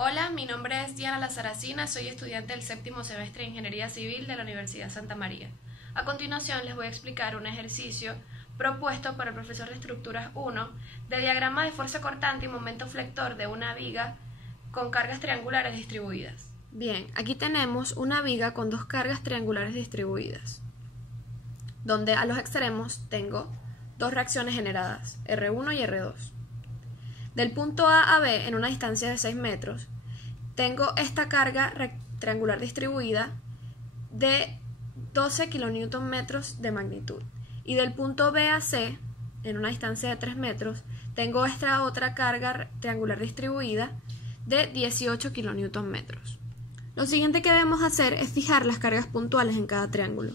Hola, mi nombre es Diana Lazaracina, soy estudiante del séptimo semestre de Ingeniería Civil de la Universidad Santa María. A continuación les voy a explicar un ejercicio propuesto por el profesor de Estructuras 1 de diagrama de fuerza cortante y momento flector de una viga con cargas triangulares distribuidas. Bien, aquí tenemos una viga con dos cargas triangulares distribuidas, donde a los extremos tengo dos reacciones generadas, R1 y R2. Del punto A a B, en una distancia de 6 metros, tengo esta carga triangular distribuida de 12 kN de magnitud. Y del punto B a C, en una distancia de 3 metros, tengo esta otra carga triangular distribuida de 18 kN. Lo siguiente que debemos hacer es fijar las cargas puntuales en cada triángulo.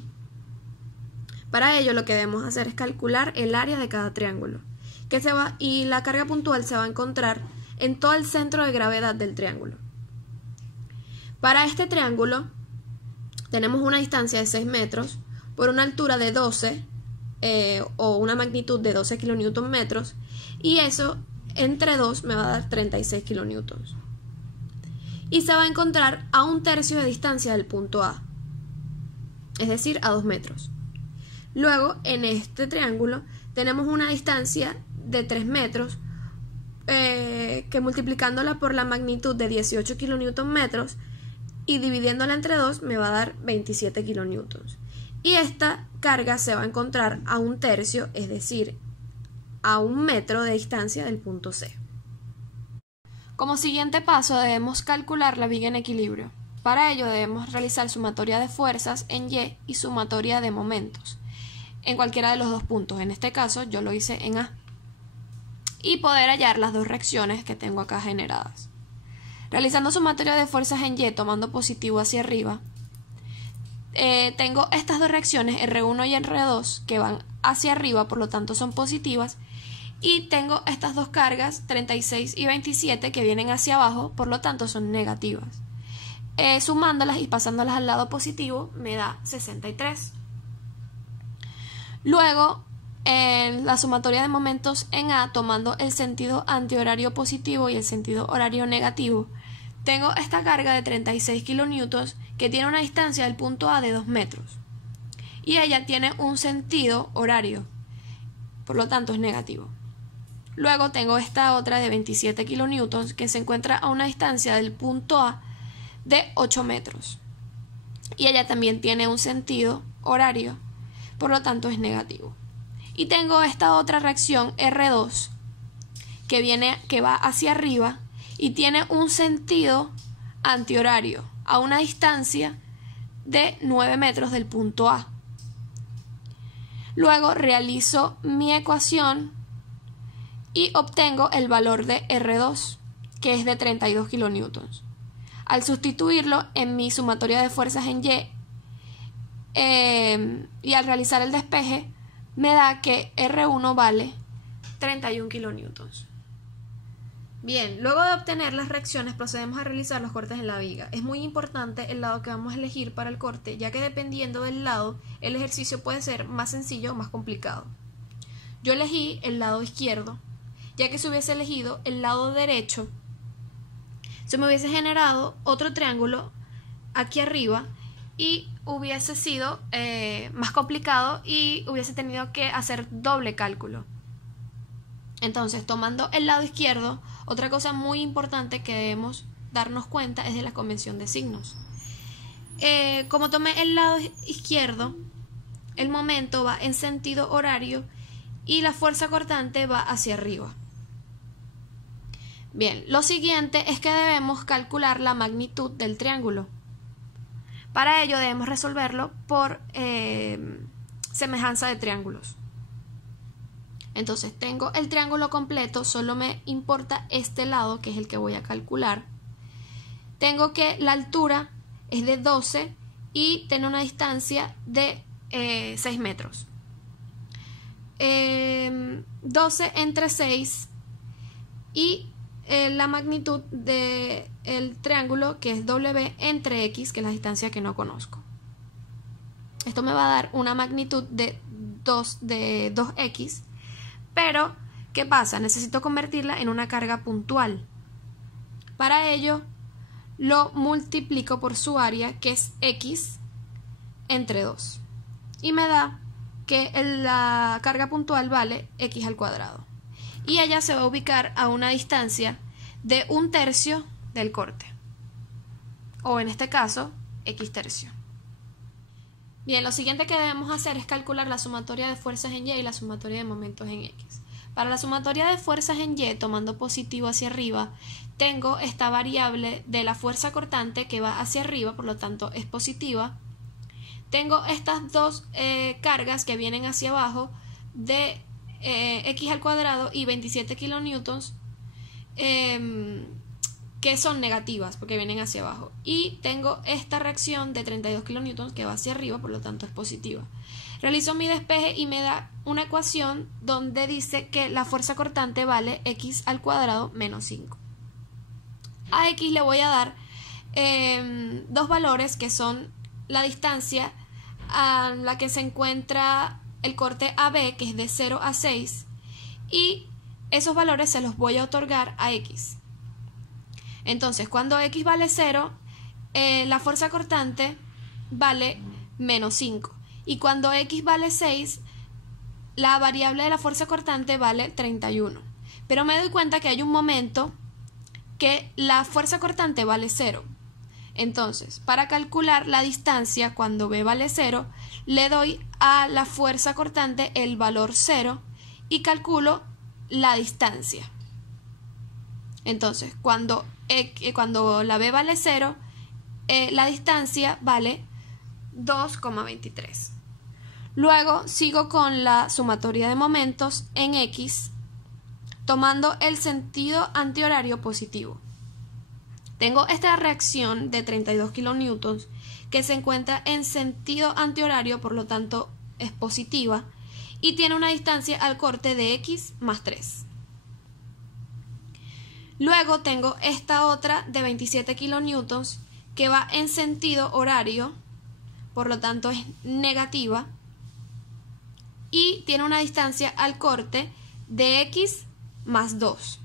Para ello lo que debemos hacer es calcular el área de cada triángulo, y la carga puntual se va a encontrar en todo el centro de gravedad del triángulo. Para este triángulo tenemos una distancia de 6 metros por una altura de 12 o una magnitud de 12 kN, y eso entre 2 me va a dar 36 kN. Y se va a encontrar a 1/3 de distancia del punto A, es decir, a 2 metros. Luego, en este triángulo tenemos una distancia de 3 metros que multiplicándola por la magnitud de 18 kN y dividiéndola entre 2 me va a dar 27 kN. Y esta carga se va a encontrar a 1/3, es decir, a 1 metro de distancia del punto C. Como siguiente paso debemos calcular la viga en equilibrio. Para ello debemos realizar sumatoria de fuerzas en Y y sumatoria de momentos en cualquiera de los dos puntos. En este caso yo lo hice en A. Y poder hallar las dos reacciones que tengo acá generadas. Realizando sumatoria de fuerzas en Y tomando positivo hacia arriba, tengo estas dos reacciones R1 y R2 que van hacia arriba, por lo tanto son positivas, y tengo estas dos cargas 36 y 27 que vienen hacia abajo, por lo tanto son negativas. Sumándolas y pasándolas al lado positivo me da 63. Luego, en la sumatoria de momentos en A, tomando el sentido antihorario positivo y el sentido horario negativo, tengo esta carga de 36 kN que tiene una distancia del punto A de 2 metros. Y ella tiene un sentido horario, por lo tanto es negativo. Luego tengo esta otra de 27 kN que se encuentra a una distancia del punto A de 8 metros. Y ella también tiene un sentido horario, por lo tanto es negativo. Y tengo esta otra reacción R2 que va hacia arriba y tiene un sentido antihorario a una distancia de 9 metros del punto A. Luego realizo mi ecuación y obtengo el valor de R2, que es de 32 kN. Al sustituirlo en mi sumatoria de fuerzas en y al realizar el despeje me da que R1 vale 31 kN. Bien, luego de obtener las reacciones procedemos a realizar los cortes en la viga. Es muy importante el lado que vamos a elegir para el corte, ya que dependiendo del lado el ejercicio puede ser más sencillo o más complicado. Yo elegí el lado izquierdo, ya que si hubiese elegido el lado derecho se me hubiese generado otro triángulo aquí arriba y hubiese sido más complicado y hubiese tenido que hacer doble cálculo. Entonces, tomando el lado izquierdo, otra cosa muy importante que debemos darnos cuenta es de la convención de signos. Como tomé el lado izquierdo, el momento va en sentido horario y la fuerza cortante va hacia arriba. Bien, lo siguiente es que debemos calcular la magnitud del triángulo. Para ello debemos resolverlo por semejanza de triángulos. Entonces tengo el triángulo completo, solo me importa este lado que es el que voy a calcular. Tengo que la altura es de 12 y tiene una distancia de 6 metros. 12 entre 6 y la magnitud del triángulo, que es W entre X, que es la distancia que no conozco. Esto me va a dar una magnitud de 2x, pero ¿qué pasa? Necesito convertirla en una carga puntual. Para ello lo multiplico por su área, que es x entre 2. Y me da que la carga puntual vale x al cuadrado. Y ella se va a ubicar a una distancia de 1/3 del corte. O en este caso, x tercio. Bien, lo siguiente que debemos hacer es calcular la sumatoria de fuerzas en Y y la sumatoria de momentos en X. Para la sumatoria de fuerzas en Y, tomando positivo hacia arriba, tengo esta variable de la fuerza cortante que va hacia arriba, por lo tanto es positiva. Tengo estas dos cargas que vienen hacia abajo de x al cuadrado y 27 kilonewtons que son negativas porque vienen hacia abajo. Y tengo esta reacción de 32 kilonewtons que va hacia arriba, por lo tanto es positiva. Realizo mi despeje y me da una ecuación donde dice que la fuerza cortante vale x al cuadrado menos 5. A x le voy a dar dos valores que son la distancia a la que se encuentra el corte AB, que es de 0 a 6, y esos valores se los voy a otorgar a x. Entonces, cuando x vale 0, la fuerza cortante vale menos 5. Y cuando x vale 6, la variable de la fuerza cortante vale 31. Pero me doy cuenta que hay un momento que la fuerza cortante vale 0. Entonces, para calcular la distancia cuando b vale 0, le doy a la fuerza cortante el valor 0 y calculo la distancia. Entonces, cuando la b vale 0, la distancia vale 2,23. Luego sigo con la sumatoria de momentos en x, tomando el sentido antihorario positivo. Tengo esta reacción de 32 kilonewtons que se encuentra en sentido antihorario, por lo tanto es positiva, y tiene una distancia al corte de x más 3. Luego tengo esta otra de 27 kilonewtons que va en sentido horario, por lo tanto es negativa, y tiene una distancia al corte de x más 2.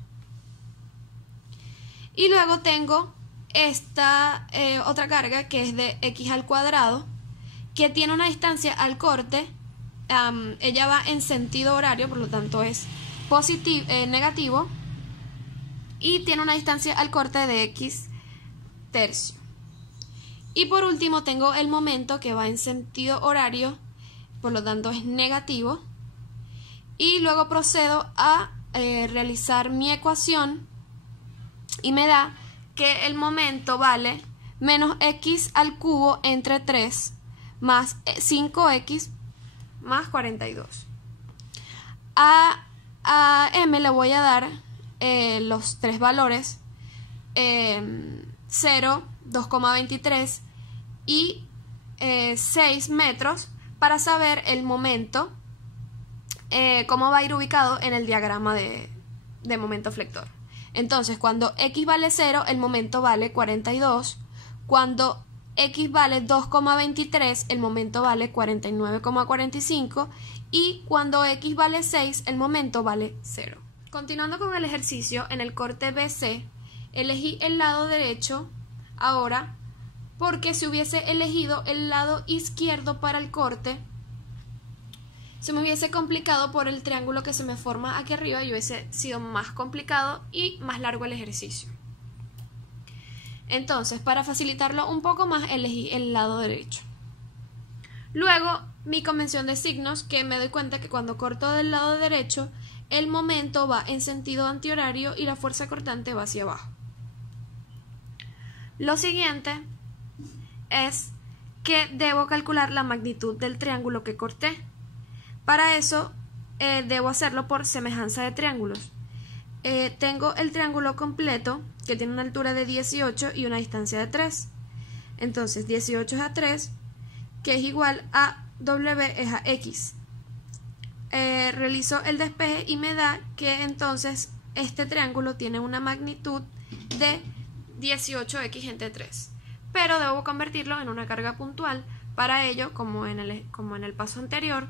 Y luego tengo esta otra carga que es de x al cuadrado, que tiene una distancia al corte, ella va en sentido horario, por lo tanto es negativo, y tiene una distancia al corte de x tercio. Y por último tengo el momento que va en sentido horario, por lo tanto es negativo, y luego procedo a realizar mi ecuación y me da que el momento vale menos x al cubo entre 3 más 5x más 42. A m le voy a dar los tres valores 0, 2,23 y 6 metros para saber el momento, cómo va a ir ubicado en el diagrama de momento flector. Entonces, cuando x vale 0, el momento vale 42. Cuando x vale 2,23, el momento vale 49,45. Y cuando x vale 6, el momento vale 0. Continuando con el ejercicio, en el corte BC, elegí el lado derecho ahora, porque si hubiese elegido el lado izquierdo para el corte, se me hubiese complicado por el triángulo que se me forma aquí arriba y hubiese sido más complicado y más largo el ejercicio. Entonces, para facilitarlo un poco más, elegí el lado derecho. Luego, mi convención de signos, que me doy cuenta que cuando corto del lado derecho, el momento va en sentido antihorario y la fuerza cortante va hacia abajo. Lo siguiente es que debo calcular la magnitud del triángulo que corté. Para eso debo hacerlo por semejanza de triángulos. Tengo el triángulo completo que tiene una altura de 18 y una distancia de 3. Entonces 18 es a 3, que es igual a W es a X. Realizo el despeje y me da que entonces este triángulo tiene una magnitud de 18x entre 3. Pero debo convertirlo en una carga puntual. Para ello, como en el paso anterior,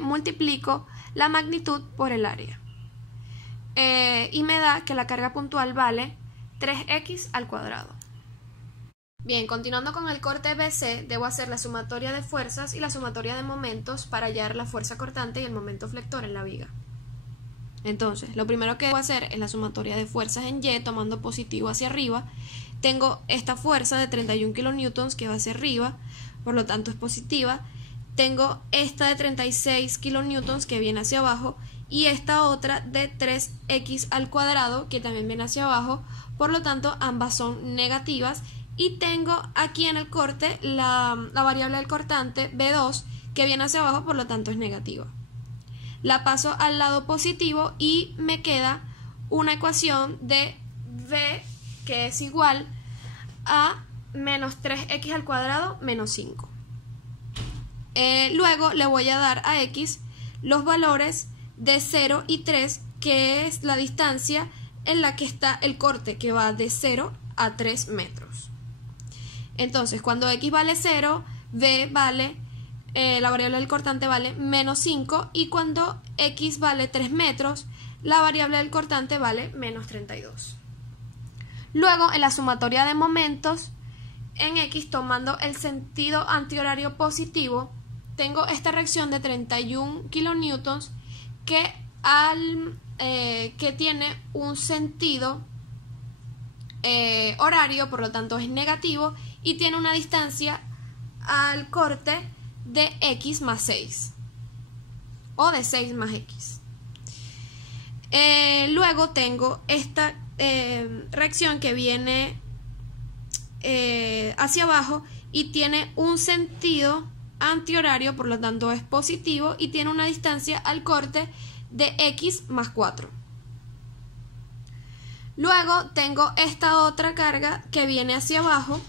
multiplico la magnitud por el área. Y me da que la carga puntual vale 3x al cuadrado. Bien, continuando con el corte BC, debo hacer la sumatoria de fuerzas y la sumatoria de momentos para hallar la fuerza cortante y el momento flector en la viga. Entonces, lo primero que debo hacer es la sumatoria de fuerzas en Y, tomando positivo hacia arriba. Tengo esta fuerza de 31 kN que va hacia arriba, por lo tanto es positiva. Tengo esta de 36 kN que viene hacia abajo y esta otra de 3x al cuadrado que también viene hacia abajo, por lo tanto ambas son negativas. Y tengo aquí en el corte la variable del cortante B2 que viene hacia abajo, por lo tanto es negativa. La paso al lado positivo y me queda una ecuación de V que es igual a menos 3x al cuadrado menos 5. Luego le voy a dar a x los valores de 0 y 3, que es la distancia en la que está el corte, que va de 0 a 3 metros. Entonces, cuando x vale 0, v vale, la variable del cortante vale menos 5, y cuando x vale 3 metros, la variable del cortante vale menos 32. Luego, en la sumatoria de momentos, en x, tomando el sentido antihorario positivo, tengo esta reacción de 31 kN que tiene un sentido horario, por lo tanto es negativo, y tiene una distancia al corte de x más 6 o de 6 más x. Luego tengo esta reacción que viene hacia abajo y tiene un sentido antihorario, por lo tanto es positivo, y tiene una distancia al corte de x más 4. Luego tengo esta otra carga que viene hacia abajo,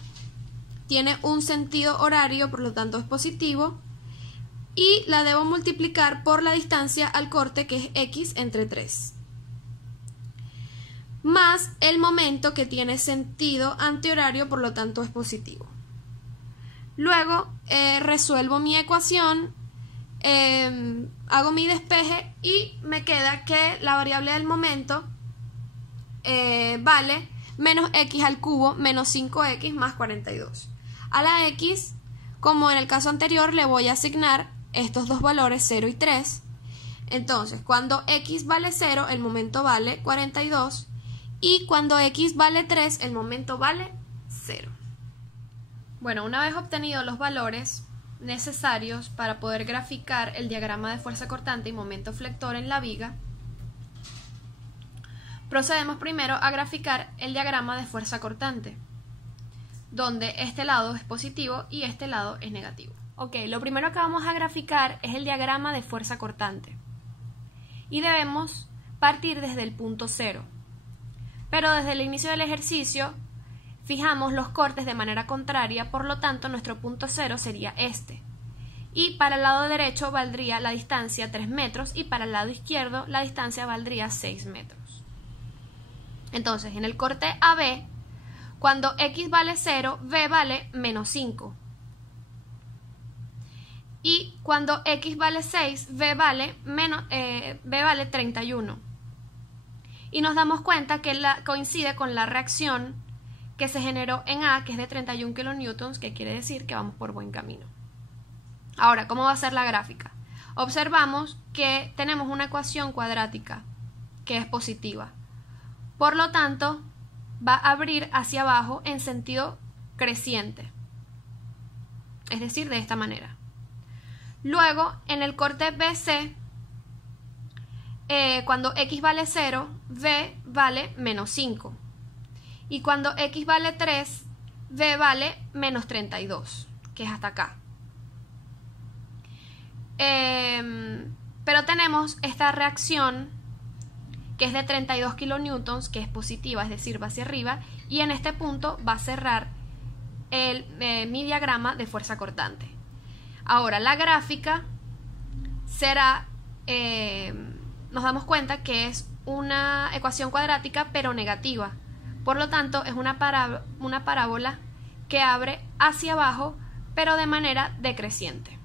tiene un sentido horario, por lo tanto es positivo, y la debo multiplicar por la distancia al corte, que es x entre 3, más el momento, que tiene sentido antihorario, por lo tanto es positivo. Luego resuelvo mi ecuación, hago mi despeje y me queda que la variable del momento vale menos x al cubo menos 5x más 42. A la x, como en el caso anterior, le voy a asignar estos dos valores 0 y 3. Entonces, cuando x vale 0, el momento vale 42, y cuando x vale 3, el momento vale 0. Bueno, una vez obtenidos los valores necesarios para poder graficar el diagrama de fuerza cortante y momento flector en la viga, procedemos primero a graficar el diagrama de fuerza cortante, donde este lado es positivo y este lado es negativo. Ok, lo primero que vamos a graficar es el diagrama de fuerza cortante. Y debemos partir desde el punto 0. Pero desde el inicio del ejercicio fijamos los cortes de manera contraria, por lo tanto nuestro punto 0 sería este. Y para el lado derecho valdría la distancia 3 metros y para el lado izquierdo la distancia valdría 6 metros. Entonces, en el corte AB, cuando x vale 0, v vale menos 5. Y cuando x vale 6, v vale 31. Y nos damos cuenta que coincide con la reacción que se generó en A, que es de 31 kN, que quiere decir que vamos por buen camino. Ahora, ¿cómo va a ser la gráfica? Observamos que tenemos una ecuación cuadrática que es positiva. Por lo tanto, va a abrir hacia abajo en sentido creciente. Es decir, de esta manera. Luego, en el corte BC, cuando x vale 0, v vale menos 5. Y cuando x vale 3, v vale menos 32, que es hasta acá. Pero tenemos esta reacción que es de 32 kN, que es positiva, es decir, va hacia arriba, y en este punto va a cerrar mi diagrama de fuerza cortante. Ahora, la gráfica será, nos damos cuenta que es una ecuación cuadrática pero negativa, por lo tanto es una parábola que abre hacia abajo pero de manera decreciente.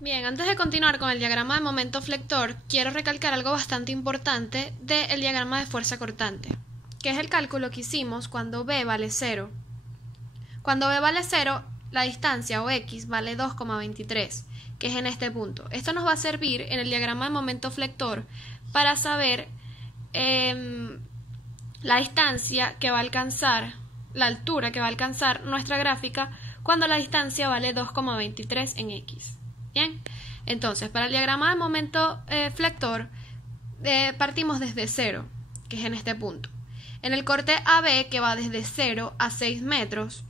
Bien, antes de continuar con el diagrama de momento flector, quiero recalcar algo bastante importante del diagrama de fuerza cortante. que es el cálculo que hicimos cuando b vale 0. Cuando b vale 0, la distancia o x vale 2,23, que es en este punto. Esto nos va a servir en el diagrama de momento flector para saber la distancia que va a alcanzar, la altura que va a alcanzar nuestra gráfica cuando la distancia vale 2,23 en x. Bien, entonces para el diagrama de momento flector partimos desde 0, que es en este punto. En el corte AB, que va desde 0 a 6 metros,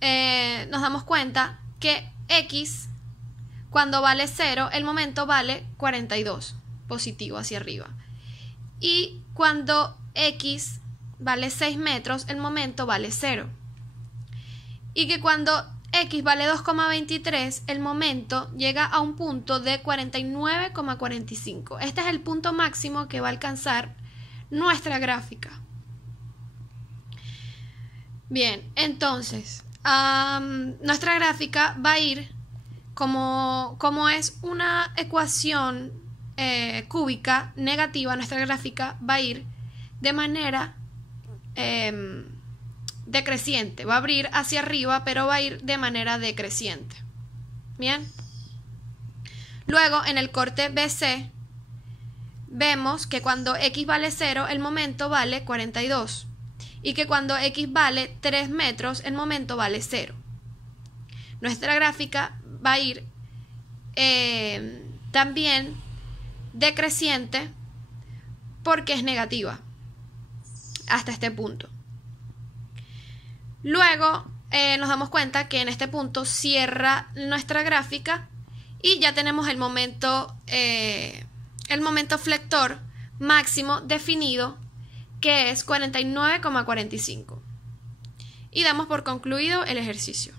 nos damos cuenta que x, cuando vale 0, el momento vale 42, positivo hacia arriba. Y cuando x vale 6 metros, el momento vale 0. Y que cuando x vale 2,23, el momento llega a un punto de 49,45. Este es el punto máximo que va a alcanzar nuestra gráfica. Bien, entonces, nuestra gráfica va a ir, como es una ecuación cúbica negativa, nuestra gráfica va a ir de manera decreciente, va a abrir hacia arriba, pero va a ir de manera decreciente. Bien, luego en el corte BC vemos que cuando x vale 0, el momento vale 42, y que cuando x vale 3 metros, el momento vale 0. Nuestra gráfica va a ir también decreciente porque es negativa hasta este punto. Luego nos damos cuenta que en este punto cierra nuestra gráfica y ya tenemos el momento flector máximo definido, que es 49,45. Y damos por concluido el ejercicio.